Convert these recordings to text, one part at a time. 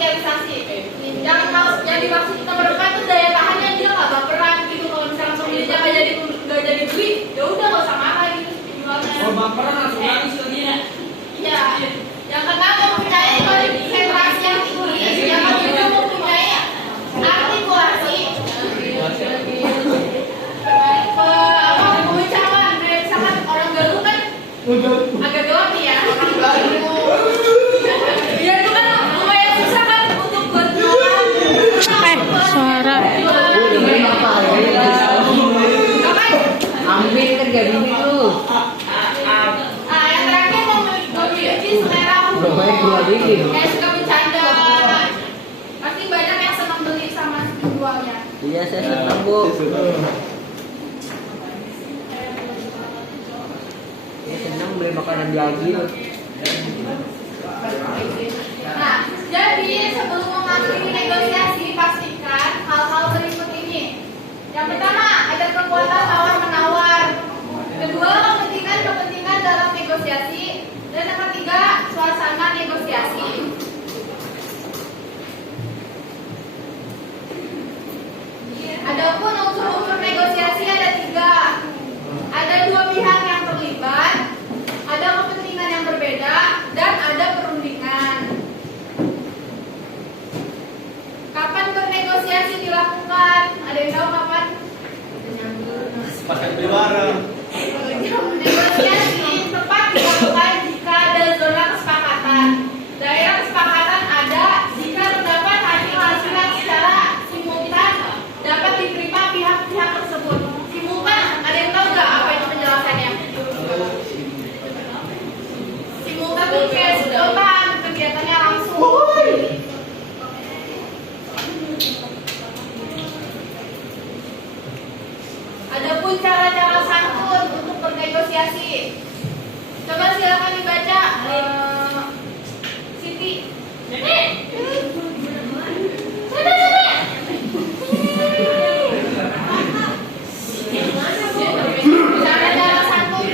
sosialisasi. Yang dimaksud nomor 4 itu daya tahannya, dia nggak baperan gitu. Kalau misalnya pembelinya nggak jadi beli, ya udah nggak usah marah gitu jualnya. Kalau baperan langsung nangis lagi ya. Iya. Yang keenam, mempunyai konsentrasi yang tinggi. Yang ketujuh, mempunyai artikulasi. Pembicaraan, misalkan orang galuh kan agak gelap nih ya, orang galuh. Dia itu kan lumayan susah kan untuk buat jualan. Suara. Ambil kan gak gini tuh. Yang terakhir memiliki selera Udah baik dua dikit. Kayak suka bercanda. Pasti banyak yang senang beli sama jualnya. Iya saya senang bu. Saya senang beli makanan lagi. Nah, jadi sebelum mengakhiri negosiasi, pastikan hal-hal berikut ini. Yang pertama, ada kekuatan tawar-menawar. Kedua, kepentingan dalam negosiasi. Dan yang ketiga, suasana negosiasi. Adapun unsur-unsur negosiasi ada 3. Ada 2 pihak yang terlibat, ada kepentingan yang berbeda, dan ada perundingan. Kapan bernegosiasi dilakukan? Ada yang tahu kapan? Sepakat beli barang. Negosiasi tepat dilakukan jika ada zona kesepakatan. Daerah kesepakatan ada jika terdapat hasil yang secara simultan dapat diterima pihak-pihak tersebut. Simultan, ada yang tahu nggak apa itu penjelasannya? Simultan itu kayak simultan, kegiatannya langsung. Adapun cara-cara santun untuk bernegosiasi. Coba silakan dibaca, Siti. Cara-cara santun.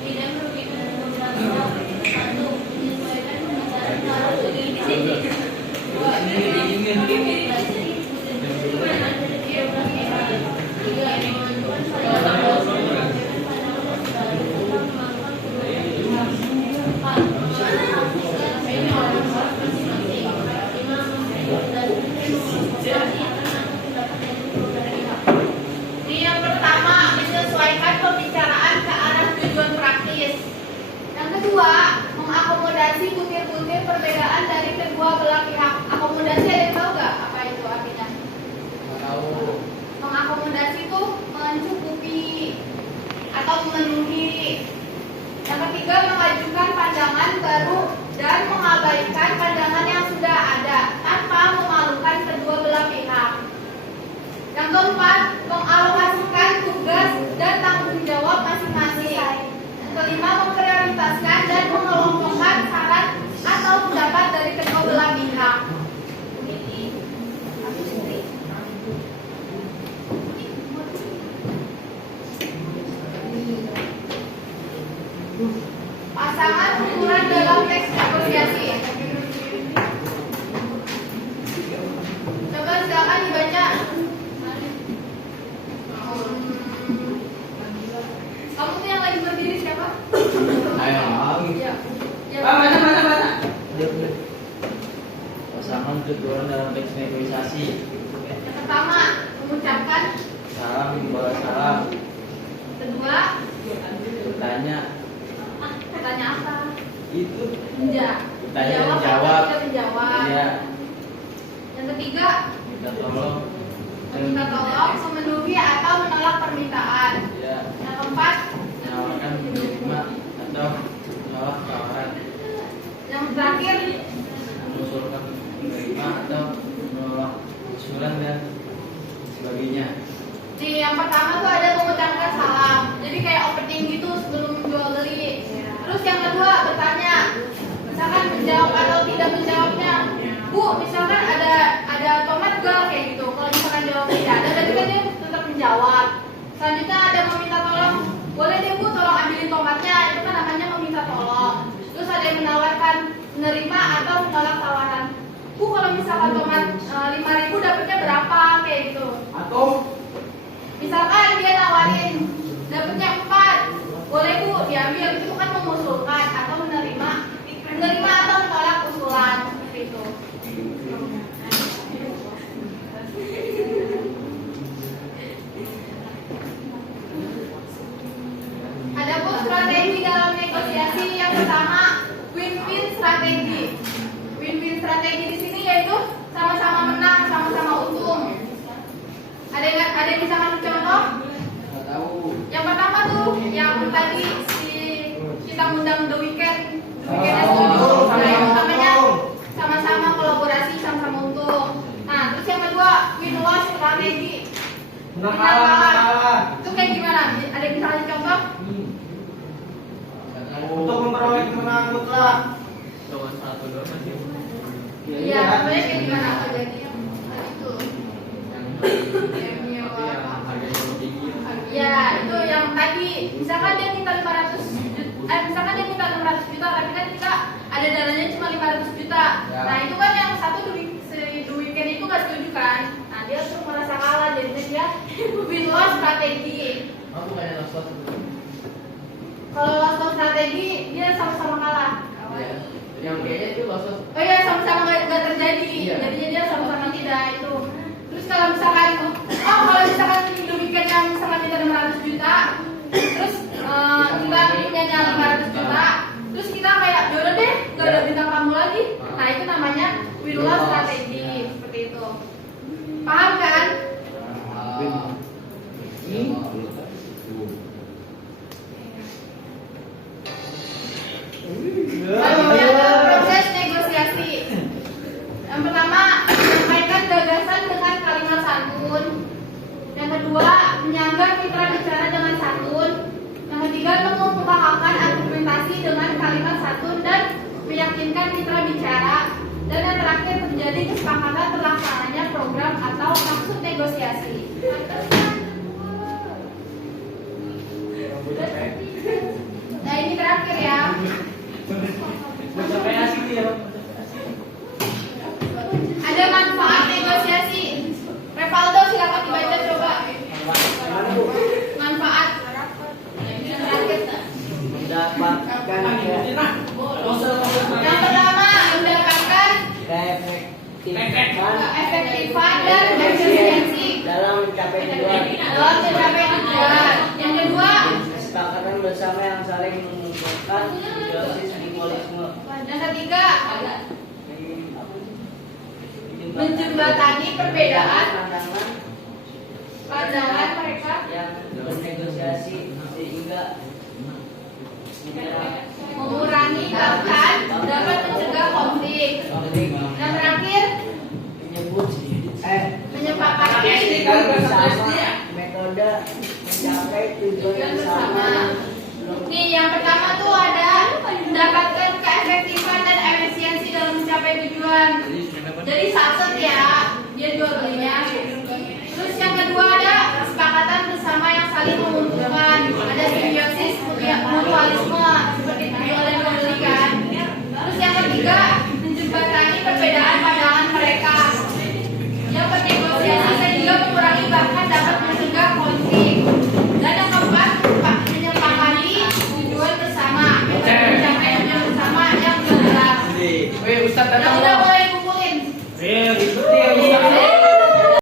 Tidak merugikan satu, menyesuaikan yang pertama, menyesuaikan pembicaraan ke arah tujuan praktis. Yang kedua, mengakomodasi butir-butir perbedaan dari kedua belah pihak. Akomodasi ada yang tahu nggak apa itu artinya? Mengakomodasi itu mencukupi atau memenuhi. Yang ketiga, mengajukan pandangan baru dan mengabaikan pandangan yang sudah ada tanpa memalukan kedua belah pihak. Yang keempat, mengalokasikan tugas dan tanggung jawab masing-masing. Yang kelima, memprioritaskan dan mengelompokkan saran atau pendapat dari kedua belah pihak. Pasangan ukuran dalam teks negosiasi. Coba silakan dibaca. Kamu tuh yang lagi berdiri siapa? Ayo. Ya. Mana? Pasangan tujuan dalam teks negosiasi. Yang pertama, mengucapkan. Salam membawa salam. Kedua, Bertanya. tanya apa? Itu. Enggak. Tanya dan jawab. Tidak menjawab. Iya. Yang ketiga, Minta tolong. meminta tolong, memenuhi atau menolak permintaan. Iya. Yang keempat, Menawarkan menerima atau menolak tawaran. yang terakhir, Mengusulkan menerima atau menolak usulan dan sebagainya. yang pertama tuh ada mengucapkan salam. Jadi kayak opening gitu sebelum jual beli. Terus yang kedua bertanya, misalkan menjawab atau tidak menjawabnya. Bu, misalkan ada tomat gak kayak gitu. Kalau misalkan jawab tidak ada, berarti kan dia tetap menjawab. Selanjutnya ada meminta tolong, boleh deh Bu tolong ambilin tomatnya. Itu kan namanya menerima atau menolak tawaran. Bu, kalau misalkan tomat 5.000 dapatnya berapa kayak gitu. Atau Misalkan dia nawarin dapatnya 4, boleh Bu diambil, itu kan mengusulkan atau menerima atau menolak usulan seperti itu. Adapun strategi dalam negosiasi yang pertama, win-win strategi. Win-win strategi di sini yaitu sama-sama menang, sama-sama untung. Ada yang bisa kasih contoh? Nggak tahu. Yang pertama tuh, yang tadi kita undang The Weeknd. The Weeknd itu namanya sama-sama kolaborasi, sama-sama untung. Nah, terus yang kedua, win-loss strategi. menang kalah. Itu kayak gimana? Ada yang bisa kasih contoh? Nggak tahu. Untuk memperoleh kemenangan mutlak. Cuma satu doang aja. Iya, sebenarnya kayak gimana apa jadinya? Itu. Tapi yang harganya lebih tinggi. Ya, itu yang tadi. Misalkan dia minta 500 juta, misalkan dia minta 600 juta, tapi kan kita ada dananya cuma 500 juta. Ya. Nah, itu kan yang satu The Weeknd itu nggak setuju kan? Nah, dia tuh merasa kalah, jadinya dia win-loss strategi. Oh, bukannya lost. Kalau loss strategi, dia sama-sama kalah. Ya. Yang kayaknya itu lost. Oh iya, sama-sama nggak terjadi. Iya. Jadinya dia sama-sama tidak itu. Terus kalau misalkan The Weeknd yang misalkan kita 600 juta, terus kita punya 500 juta, terus kita kayak yaudah deh, nggak ada bintang tamu lagi. Nah, itu namanya win-loss strategi seperti itu. Paham kan? Proses negosiasi. Yang pertama, menyampaikan gagasan dengan kalimat santun. Yang kedua, menyangga mitra bicara dengan santun. Yang ketiga, mengemukakan argumentasi dengan kalimat santun dan meyakinkan mitra bicara. Dan yang terakhir, terjadi kesepakatan terlaksananya program atau maksud negosiasi. Nah, ini terakhir ya. Sampai asik dia. Ada manfaat negosiasi. Revaldo silakan dibaca coba. Manfaat. Yang terakhir. Mendapatkan Yang pertama, mendapatkan keefektifan efektifan dan efisiensi dalam mencapai tujuan. dalam mencapai tujuan. Yang kedua, Kesepakatan bersama yang saling menguntungkan simbiosis mutualisme. yang ketiga, menjembatani perbedaan pandangan mereka yang bernegosiasi sehingga mengurangi bahkan dapat mencegah konflik. Yang terakhir, menyepakati bersama metode mencapai tujuan bersama. Nih, yang pertama tuh ada mendapatkan keefektifan dan efisiensi dalam mencapai tujuan. Jadi saset ya, dia jual belinya. Terus yang kedua ada kesepakatan bersama yang saling menguntungkan. Ada simbiosis mutualisme seperti penjual dan pembeli kan. Terus yang ketiga menjembatani perbedaan pandangan mereka. Yang bernegosiasi sehingga mengurangi bahkan dapat mencegah konflik. Dan yang keempat menyepakati tujuan bersama. Mencapai tujuan bersama yang jelas. Weh, Ustaz Yang datang. udah mulai kumpulin. Itu dia.